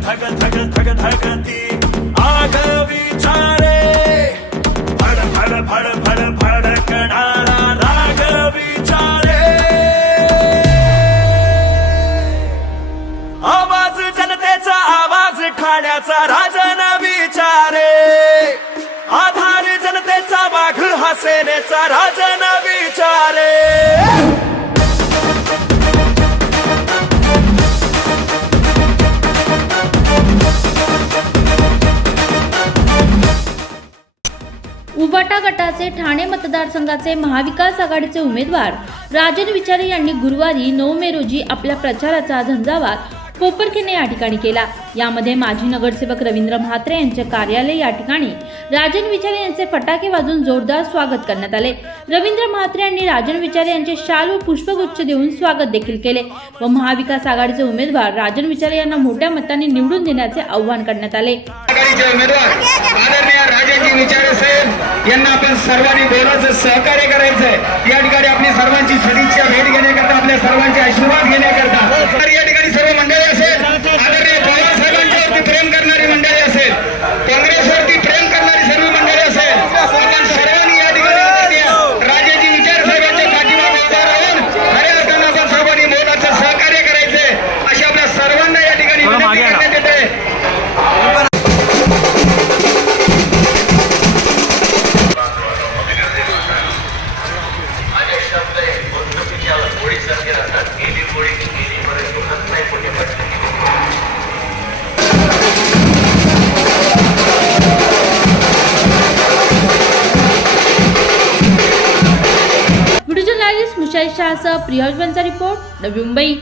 धग धग धग धगती आग विचारे भड भड भड भड भडकणारा राग विचारे आवाज जनतेचा आवाज ठाण्याचा राजन विचारे आधार जनतेचा वाघ हा सेनेचा राजन विचारे उबाटा गटाचे ठाणे मतदारसंघाचे महाविकास आघाडीचे उमेदवार राजन विचारे यांनी गुरुवारी 9 मे रोजी आपल्या प्रचाराचा झंझावात कोपरखैरणे या ठिकाणी केला। यामध्ये माजी नगरसेवक रवींद्र म्हात्रे यांचे कार्यालय या ठिकाणी राजन विचारे यांचे फटाके वाजवून जोरदार स्वागत करण्यात आले। रवींद्र म्हात्रे यांनी राजन विचारे यांचे शाल व पुष्पगुच्छ देऊन स्वागत देखील केले व महाविकास आघाडीचे उमेदवार राजन विचारे यांना मोठ्या मतांनी निवडून देण्याचे आवाहन करण्यात आले। आघाडीचे उमेदवार आदरणीय राजन विचारे साहेब यांना आपण सर्वांनी बोलायचं सहकार्य करायचंय। या ठिकाणी आपली सर्वांची सदिच्छा भेट घेण्याकरता आपल्या सर्वांचे आशीर्वाद घेण्याकरता तर या ठिकाणी सर्व मंडळी असेल, आदरणीय पवार साहेबांच्यावरती प्रेम करणारी मंडळी असेल, काँग्रेसवरती प्रेम करणारी सर्व मंडळी असेल, आपण सर्वांनी या ठिकाणी राजाजी विचार साहेबांच्या पाठीमागे उभा राहून खऱ्या अर्थानं आपण सर्वांनी बोलायचं सहकार्य करायचंय अशी आपल्या सर्वांना या ठिकाणी विनंती करण्यात येते। Video journalist मुशाईद शाहसह Priyansh बनचा report, Navi Mumbai.